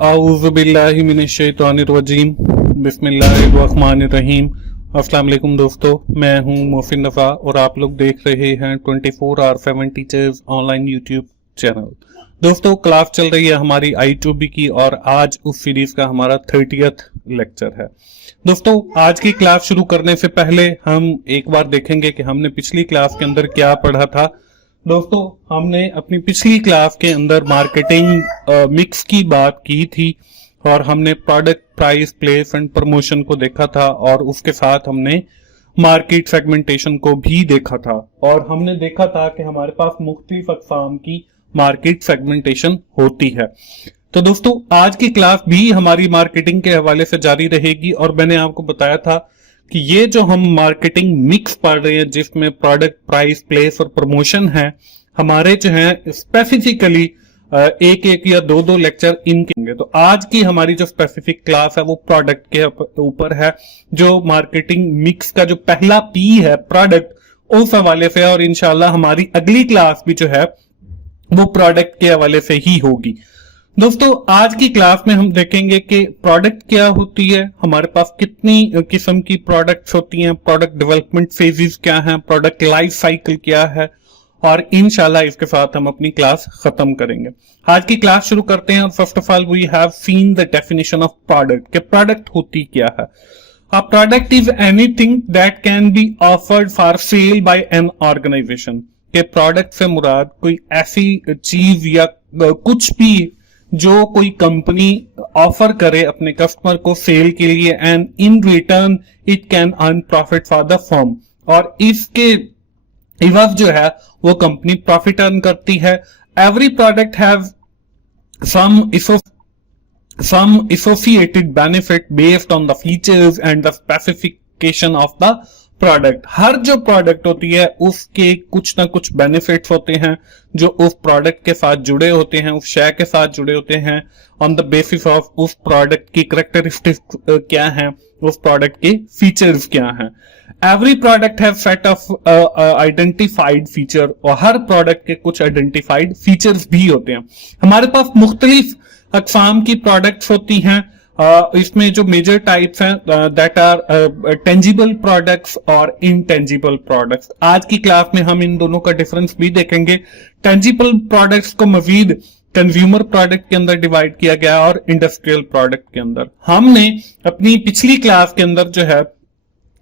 औज़ुबिल्लाहि मिनश्शैतानिर्रजीम बिस्मिल्लाहिर्रहमानिर्रहीम। अस्सलाम वालेकुम दोस्तों, मैं हूं मोहसिन नफ़ा और आप लोग देख रहे हैं 24 hour 7 teachers online YouTube channel. दोस्तों, क्लास चल रही है हमारी I2B की और आज उस सीरीज का हमारा 30th लेक्चर है। दोस्तों, आज की क्लास शुरू करने से पहले हम एक बार देखेंगे कि हमने पिछली क्लास के अंदर क्या पढ़ा था। दोस्तों, हमने अपनी पिछली क्लास के अंदर मार्केटिंग मिक्स की बात की थी और हमने product price place and promotion को देखा था और उसके साथ हमने मार्केट सेगमेंटेशन को भी देखा था और हमने देखा था कि हमारे पास मुख्तलिफ अक़साम की मार्केट सेगमेंटेशन होती है। तो दोस्तों, आज की क्लास भी हमारी मार्केटिंग के हवाले से जारी रहेगी और मैंने आपको बताया था कि ये जो हम मार्केटिंग मिक्स पढ़ रहे हैं जिसमें प्रोडक्ट प्राइस प्लेस और प्रमोशन है, हमारे जो है स्पेसिफिकली एक एक या दो दो लेक्चर इनके होंगे। तो आज की हमारी जो स्पेसिफिक क्लास है वो प्रोडक्ट के ऊपर है, जो मार्केटिंग मिक्स का जो पहला पी है प्रोडक्ट, उस हवाले से है और इंशाल्लाह हमारी अगली क्लास भी जो है वो प्रोडक्ट के हवाले से ही होगी। दोस्तों, आज की क्लास में हम देखेंगे कि प्रोडक्ट क्या होती है, हमारे पास कितनी किस्म की प्रोडक्ट्स होती हैं, प्रोडक्ट डेवलपमेंट फेजेस क्या हैं, प्रोडक्ट लाइफ साइकिल क्या है और इंशाल्लाह इसके साथ हम अपनी क्लास खत्म करेंगे। आज की क्लास शुरू करते हैं और first of all we have seen the definition of product. कि प्रोडक्ट होती क्या है। A product is anything that can be offered for sale by an organisation. के प्रोडक्ट से मुराद कोई ऐसी चीज या कुछ भी जो कोई कंपनी ऑफर करे अपने कस्टमर को सेल के लिए and in return it can earn profit for the firm, और इसके इवज जो है वो कंपनी प्रॉफिट अर्न करती है। Every product have some associated benefit based on the features and the specification of the product. हर जो प्रोडक्ट होती है उसके कुछ ना कुछ बेनिफिट्स होते हैं जो उस प्रोडक्ट के साथ जुड़े होते हैं, उस शेयर के साथ जुड़े होते हैं ऑन द बेसिस ऑफ उस प्रोडक्ट की कैरेक्टरिस्टिक्स क्या हैं, उस प्रोडक्ट के फीचर्स क्या हैं। Every product have set of identified feature और हर प्रोडक्ट के कुछ आइडेंटिफाइड फीचर्स भी होते हैं। हमारे पास मुख्तलिफ अक़साम की प्रोडक्ट्स होती हैं। इसमें जो मेजर टाइप्स हैं दैट आर टेंजिबल प्रोडक्ट्स और इनटेंजिबल प्रोडक्ट्स। आज की क्लास में हम इन दोनों का डिफरेंस भी देखेंगे। टेंजिबल प्रोडक्ट्स को मजीद कंज्यूमर प्रोडक्ट के अंदर डिवाइड किया गया और इंडस्ट्रियल प्रोडक्ट के अंदर। हमने अपनी पिछली क्लास के अंदर जो है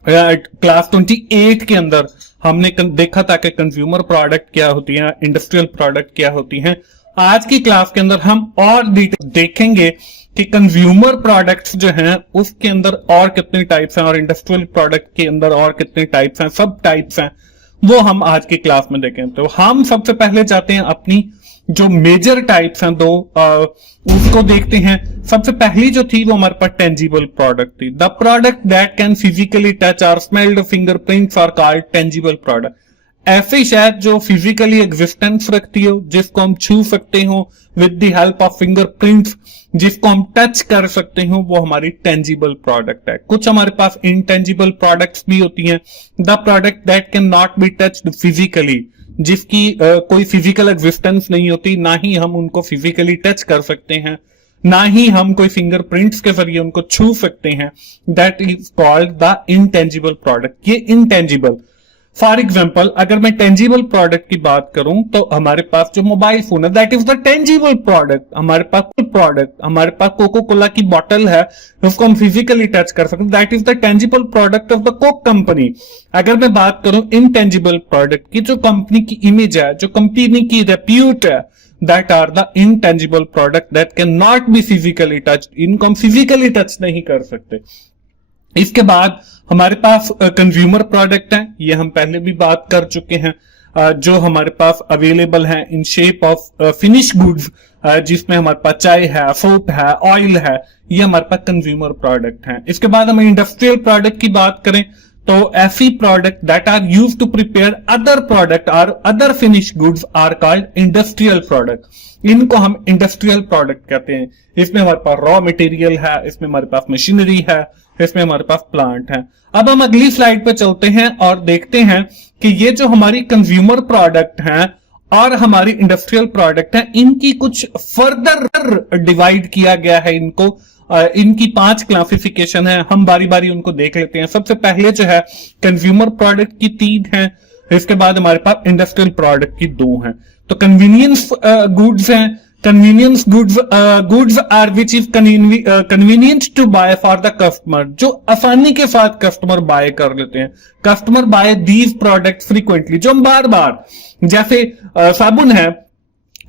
क्लास 28 के अंदर हमने देखा था कि कंज्यूमर प्रोडक्ट क्या होती है, इंडस्ट्रियल प्रोडक्ट क्या होती है। आज की क्लास के अंदर हम और देखेंगे कि कंज्यूमर प्रोडक्ट्स जो हैं उसके अंदर और कितने टाइप्स हैं और इंडस्ट्रियल प्रोडक्ट के अंदर और कितने टाइप्स हैं, सब टाइप्स हैं, वो हम आज की क्लास में देखें। तो हम सबसे पहले जाते हैं अपनी जो मेजर टाइप्स हैं दो उसको देखते हैं। सबसे पहली जो थी वो हमारे पास टेंजिबल प्रोडक्ट थी। The product that can physically touch और smelled fingerprints are called tangible product. ऐसे शायद जो फिजिकली एग्जिस्टेंस रखती हो, जिसको हम छू सकते हो with the help of fingerprints, जिसको हम टच कर सकते हो, वो हमारी टेंजिबल प्रोडक्ट है। कुछ हमारे पास इनटेंजिबल प्रोडक्ट्स भी होती हैं। The product that can not be touched physically, जिसकी कोई फिजिकल एग्जिस्टेंस नहीं होती, ना ही हम उनको फिजिकली टच कर सकते हैं, ना ही हम कोई फिंगरप्रिंट्स के जरिए उनको छू सकते हैं। That is called the intangible product. ये इनटेंजिबल, फॉर एग्जाम्पल अगर मैं टेंजिबल प्रोडक्ट की बात करूं तो हमारे पास जो मोबाइल फोन है that is the tangible product. हमारे पास कोको कोला की बोतल है, उसको हम फिजिकली टच कर सकते हैं, that is the tangible product of the Coke company. अगर मैं बात करूं इनटेंजिबल प्रोडक्ट की, जो कंपनी की इमेज है, जो कंपनी की रेप्यूट है, that are the intangible product that can not be physically touch. इनको हम फिजिकली टच नहीं कर सकते। इसके बाद हमारे पास कंज्यूमर प्रोडक्ट है, ये हम पहले भी बात कर चुके हैं, जो हमारे पास अवेलेबल है in shape of finish goods, जिसमें हमारे पास चाय है, सोप है, ऑयल है, ये हमारे पास कंज्यूमर प्रोडक्ट है। इसके बाद हम इंडस्ट्रियल प्रोडक्ट की बात करें तो ऐसी product that are used to prepare other product और other finish goods are called industrial product. इनको हम इंडस्ट्रियल प्रोडक्ट कहते हैं। इसमें हमारे पास रॉ मटेरियल है, इसमें हमारे पास मशीनरी है, इसमें हमारे पास प्लांट है। अब हम अगली स्लाइड पे चलते हैं और देखते हैं कि ये जो हमारी कंज्यूमर प्रोडक्ट हैं और हमारी इंडस्ट्रियल प्रोडक्ट है, इनकी कुछ फर्दर डिवाइड किया गया है इनको। इनकी 5 क्लासिफिकेशन है, हम बारी बारी उनको देख लेते हैं। सबसे पहले जो है कंज्यूमर प्रोडक्ट की 3 है, इसके बाद हमारे पास इंडस्ट्रियल प्रोडक्ट की 2 है। तो कन्वीनियंस गुड्स हैं, convenience goods are which is convenient to buy for the customer, जो आसानी के साथ कस्टमर बाय कर लेते हैं। Customer buy these product frequently, जो हम बार बार, जैसे साबुन है,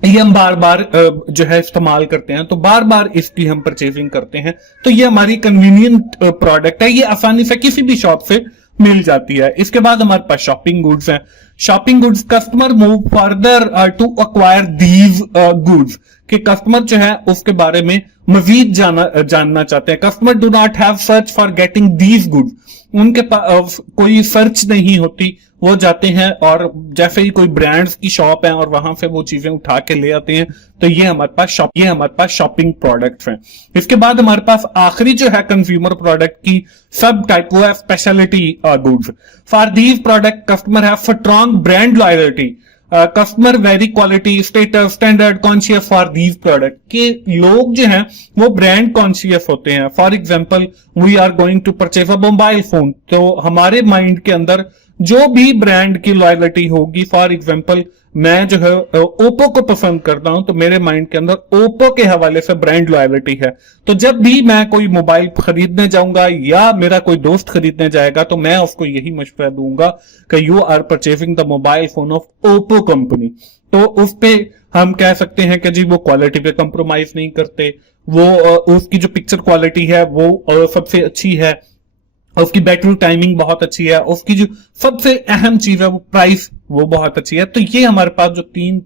ये हम बार बार जो है इस्तेमाल करते हैं, तो बार बार इसकी हम परचेजिंग करते हैं। तो ये हमारी कन्वीनियंट प्रोडक्ट है, ये आसानी से किसी भी शॉप से मिल जाती है। इसके बाद हमारे पास शॉपिंग गुड्स हैं। Shopping goods, customer move further to acquire these goods, कि कस्टमर जो है उसके बारे में मजीद जानना चाहते हैं। Customer do not have search for getting these goods, उनके पास कोई सर्च नहीं होती, वो जाते हैं और जैसे ही कोई ब्रांड्स की शॉप है और वहां से वो चीजें उठा के ले आते हैं। तो ये हमारे पास शॉपिंग प्रोडक्ट्स हैं। इसके बाद हमारे पास आखिरी जो है कंज्यूमर प्रोडक्ट की सब टाइप, वो है speciality goods. For these product customer have strong brand loyalty, customer very quality status standard conscious for these product, के लोग जो हैं वो ब्रांड कॉन्शियस होते हैं। For example, we are going to purchase a mobile phone, तो हमारे mind के अंदर जो भी ब्रांड की लॉयल्टी होगी, फॉर एग्जाम्पल मैं जो है ओप्पो को पसंद करता हूं, तो मेरे माइंड के अंदर ओप्पो के हवाले से ब्रांड लॉयल्टी है। तो जब भी मैं कोई मोबाइल खरीदने जाऊंगा या मेरा कोई दोस्त खरीदने जाएगा, तो मैं उसको यही मशवरा दूंगा कि you are purchasing the mobile phone of Oppo company. तो उस पे हम कह सकते हैं कि जी वो क्वालिटी पे कंप्रोमाइज नहीं करते, वो उसकी जो पिक्चर क्वालिटी है वो सबसे अच्छी है, उसकी बैटरी टाइमिंग बहुत अच्छी है, उसकी जो सबसे अहम चीज है वो प्राइस, वो बहुत अच्छी है। तो ये हमारे पास जो 3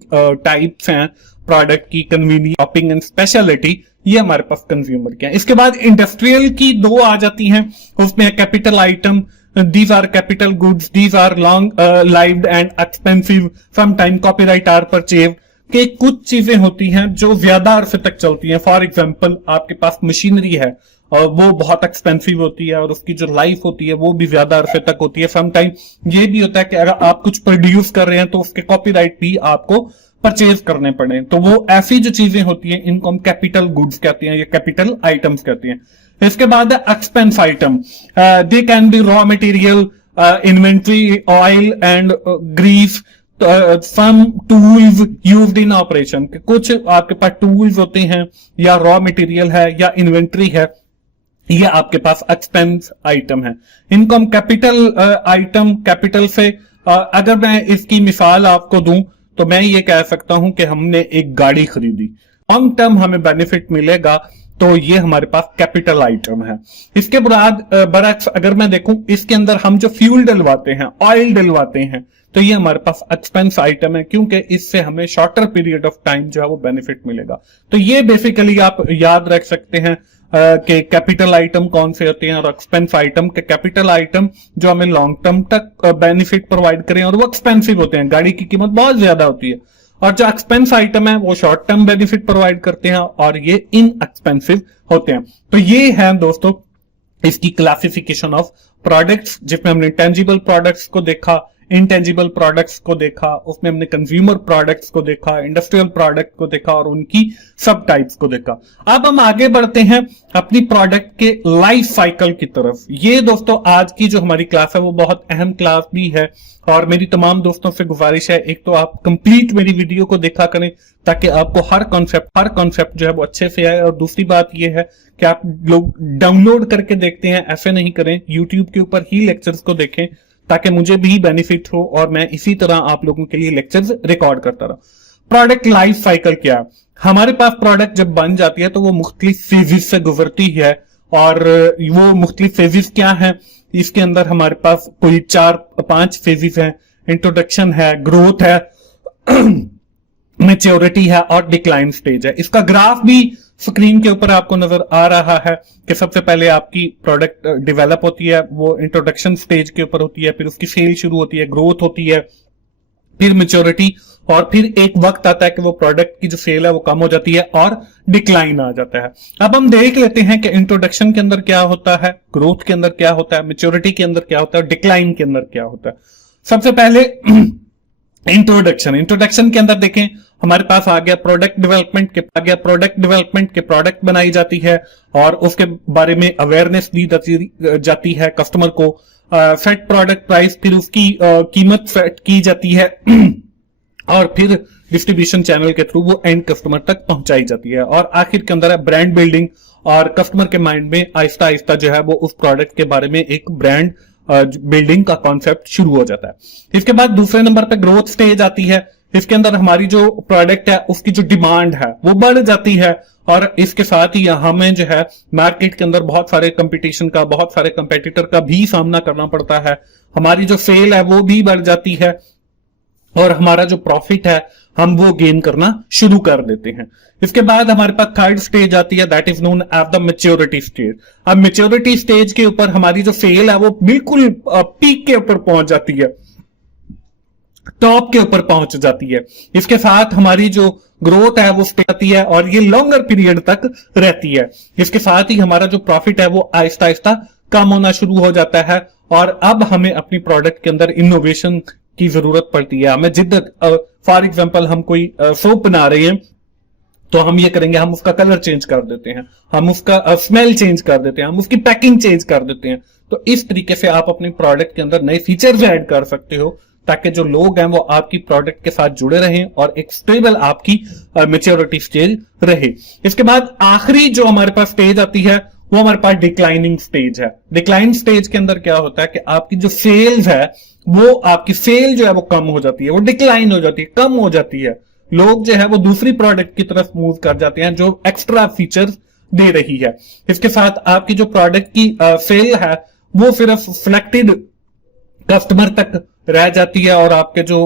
टाइप्स हैं प्रोडक्ट की, कन्वीनियंस, शॉपिंग एंड स्पेशलिटी, ये हमारे पास कंज्यूमर के हैं। इसके बाद इंडस्ट्रियल की 2 आ जाती हैं, उसमें capital item, these are capital goods, these are long lived and expensive, some time copyright are purchase, के कुछ चीजें होती हैं जो ज्यादा अरसे तक चलती हैं। फॉर एग्जाम्पल, आपके पास मशीनरी है और वो बहुत एक्सपेंसिव होती है और उसकी जो लाइफ होती है वो भी ज्यादा अरसे तक होती है। समटाइम ये भी होता है कि अगर आप कुछ प्रोड्यूस कर रहे हैं तो उसके कॉपीराइट भी आपको परचेज करने पड़े। तो वो ऐसी जो चीजें होती हैं इनको हम कैपिटल गुड्स कहते हैं या कैपिटल आइटम्स कहते हैं। इसके बाद है expense item, they can be raw material, inventory, oil and grease, some tools used in operation, कुछ आपके पास टूल्स होते हैं या रॉ मटेरियल है या इन्वेंट्री है, ये आपके पास एक्सपेंस आइटम है। इनको हम कैपिटल आइटम, कैपिटल से अगर मैं इसकी मिसाल आपको दूं तो मैं ये कह सकता हूं कि हमने एक गाड़ी खरीदी, लॉन्ग टर्म हमें बेनिफिट मिलेगा, तो ये हमारे पास कैपिटल आइटम है। इसके बाद बरअक्स अगर मैं देखूं, इसके अंदर हम जो फ्यूल डलवाते हैं, ऑयल डलवाते हैं, तो ये हमारे पास एक्सपेंस आइटम है, क्योंकि इससे हमें शॉर्टर पीरियड ऑफ टाइम जो है वो बेनिफिट मिलेगा। तो ये बेसिकली आप याद रख सकते हैं कि कैपिटल आइटम कौन से होते हैं और एक्सपेंस आइटम के। कैपिटल आइटम जो हमें लॉन्ग टर्म तक बेनिफिट प्रोवाइड करें और वो एक्सपेंसिव होते हैं, गाड़ी की कीमत बहुत ज्यादा होती है, और जो एक्सपेंस आइटम है वो शॉर्ट टर्म बेनिफिट प्रोवाइड करते हैं और ये इनएक्सपेंसिव होते हैं। तो ये है दोस्तों इसकी क्लासिफिकेशन ऑफ प्रोडक्ट्स, जिसमें हमने टेंजिबल प्रोडक्ट्स को देखा, इंटेंजिबल प्रोडक्ट्स को देखा, उसमें हमने कंज्यूमर प्रोडक्ट्स को देखा, इंडस्ट्रियल प्रोडक्ट को देखा और उनकी सब टाइप्स को देखा। अब हम आगे बढ़ते हैं अपनी प्रोडक्ट के लाइफ साइकिल की तरफ। ये दोस्तों आज की जो हमारी क्लास है वो बहुत अहम क्लास भी है और मेरी तमाम दोस्तों से गुजारिश है, एक तो आप कंप्लीट मेरी वीडियो को देखा करें ताकि आपको हर कॉन्सेप्ट जो है वो अच्छे से आए, और दूसरी बात ये है कि आप लोग डाउनलोड करके देखते हैं, ऐसे नहीं करें, यूट्यूब के ऊपर ही लेक्चर्स को देखें ताकि मुझे भी बेनिफिट हो और मैं इसी तरह आप लोगों के लिए लेक्चर्स रिकॉर्ड करता रहा। प्रोडक्ट लाइफ साइकिल क्या है? हमारे पास प्रोडक्ट जब बन जाती है तो वो मुख्तलिफ फेजेस से गुजरती है, और वो मुख्तलिफ फेजेस क्या है, इसके अंदर हमारे पास कोई 4-5 फेजेस हैं। इंट्रोडक्शन है, ग्रोथ है, मैच्योरिटी है और डिक्लाइन स्टेज है। इसका ग्राफ भी स्क्रीन के ऊपर आपको नजर आ रहा है कि सबसे पहले आपकी प्रोडक्ट डेवलप होती है, वो इंट्रोडक्शन स्टेज के ऊपर होती है, फिर उसकी सेल शुरू होती है, ग्रोथ होती है, फिर मैच्योरिटी, और फिर एक वक्त आता है कि वो प्रोडक्ट की जो सेल है वो कम हो जाती है और डिक्लाइन आ जाता है। अब हम देख लेते हैं कि इंट्रोडक्शन के अंदर क्या होता है, ग्रोथ के अंदर क्या होता है, मैच्योरिटी के अंदर क्या होता है, डिक्लाइन के अंदर क्या होता है। सबसे पहले इंट्रोडक्शन के अंदर देखें हमारे पास आ गया प्रोडक्ट डेवलपमेंट के प्रोडक्ट बनाई जाती है और उसके बारे में अवेयरनेस दी जाती है कस्टमर को। सेट प्रोडक्ट प्राइस, फिर उसकी कीमत सेट की जाती है और फिर डिस्ट्रीब्यूशन चैनल के थ्रू वो एंड कस्टमर तक पहुंचाई जाती है। और आखिर के अंदर है ब्रांड बिल्डिंग, और कस्टमर के माइंड में आहिस्ता आहिस्ता जो है वो उस प्रोडक्ट के बारे में एक ब्रांड बिल्डिंग का कॉन्सेप्ट शुरू हो जाता है। इसके बाद दूसरे नंबर पे ग्रोथ स्टेज आती है। इसके अंदर हमारी जो प्रोडक्ट है उसकी जो डिमांड है वो बढ़ जाती है और इसके साथ ही हमें जो है मार्केट के अंदर बहुत सारे कंपटीशन का, बहुत सारे कंपेटिटर का भी सामना करना पड़ता है। हमारी जो सेल है वो भी बढ़ जाती है और हमारा जो प्रॉफिट है हम वो गेन करना शुरू कर देते हैं। इसके बाद हमारे पास थर्ड स्टेज आती है, that is known as the maturity stage. अब मैच्योरिटी स्टेज के ऊपर हमारी जो सेल है वो बिल्कुल पीक के ऊपर पहुंच जाती है, टॉप के ऊपर पहुंच जाती है। इसके साथ हमारी जो ग्रोथ है वो स्टे आती है और ये लॉन्गर पीरियड तक रहती है। इसके साथ ही हमारा जो प्रॉफिट है वो आहिस्ता आहिस्ता कम होना शुरू हो जाता है और अब हमें अपनी प्रोडक्ट के अंदर इनोवेशन की जरूरत पड़ती है, हमें जिद्दत। फॉर एग्जांपल हम कोई सोप बना रहे हैं तो हम ये करेंगे, हम उसका कलर चेंज कर देते हैं, हम उसका स्मेल चेंज कर देते हैं, हम उसकी पैकिंग चेंज कर देते हैं। तो इस तरीके से आप अपने प्रोडक्ट के अंदर नए फीचर्स ऐड कर सकते हो ताकि जो लोग हैं वो आपकी प्रोडक्ट के साथ जुड़े रहें और एक स्टेबल आपकी मैच्योरिटी स्टेज रहे। इसके बाद आखिरी जो हमारे पास स्टेज आती है वो हमारे पास डिक्लाइनिंग स्टेज है। डिक्लाइन स्टेज के अंदर क्या होता है कि आपकी जो सेल्स है वो, आपकी सेल जो है वो कम हो जाती है, वो डिक्लाइन हो जाती है, कम हो जाती है। लोग जो है वो दूसरी प्रोडक्ट की तरफ मूव कर जाते हैं जो एक्स्ट्रा फीचर्स दे रही है। इसके साथ आपकी जो प्रोडक्ट की सेल है वो सिर्फ सिलेक्टेड कस्टमर तक रह जाती है और आपके जो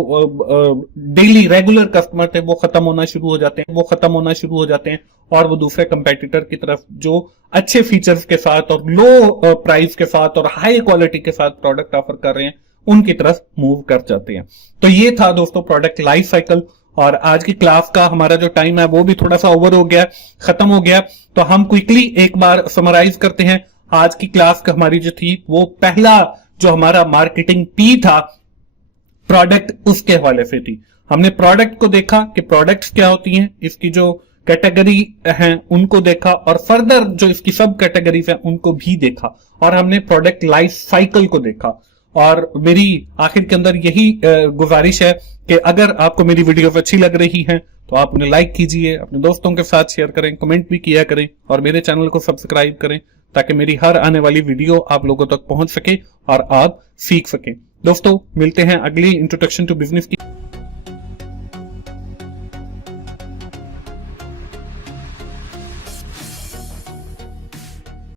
डेली रेगुलर कस्टमर थे वो खत्म होना शुरू हो जाते हैं और वो दूसरे कंपेटिटर की तरफ जो अच्छे फीचर्स के साथ और लो प्राइस के साथ और हाई क्वालिटी के साथ प्रोडक्ट ऑफर कर रहे हैं उनकी तरफ मूव कर जाते हैं। तो ये था दोस्तों प्रोडक्ट लाइफ साइकिल। और आज की क्लास का हमारा जो टाइम है वो भी थोड़ा सा ओवर हो गया, खत्म हो गया। तो हम क्विकली एक बार समराइज करते हैं। आज की क्लास का हमारी जो थी वो पहला जो हमारा मार्केटिंग पी था प्रोडक्ट, उसके हवाले से थी। हमने प्रोडक्ट को देखा कि प्रोडक्ट्स क्या होती हैं, इसकी जो कैटेगरी हैं उनको देखा और फर्दर जो इसकी सब कैटेगरीज हैं उनको भी देखा और हमने प्रोडक्ट लाइफ साइकिल को देखा। और मेरी आखिर के अंदर यही गुजारिश है कि अगर आपको मेरी वीडियो अच्छी लग रही है तो आप उन्हें लाइक कीजिए, अपने दोस्तों के साथ शेयर करें, कमेंट भी किया करें और मेरे चैनल को सब्सक्राइब करें ताकि मेरी हर आने वाली वीडियो आप लोगों तक पहुंच सके और आप सीख सकें। दोस्तों मिलते हैं अगली इंट्रोडक्शन टू बिजनेस की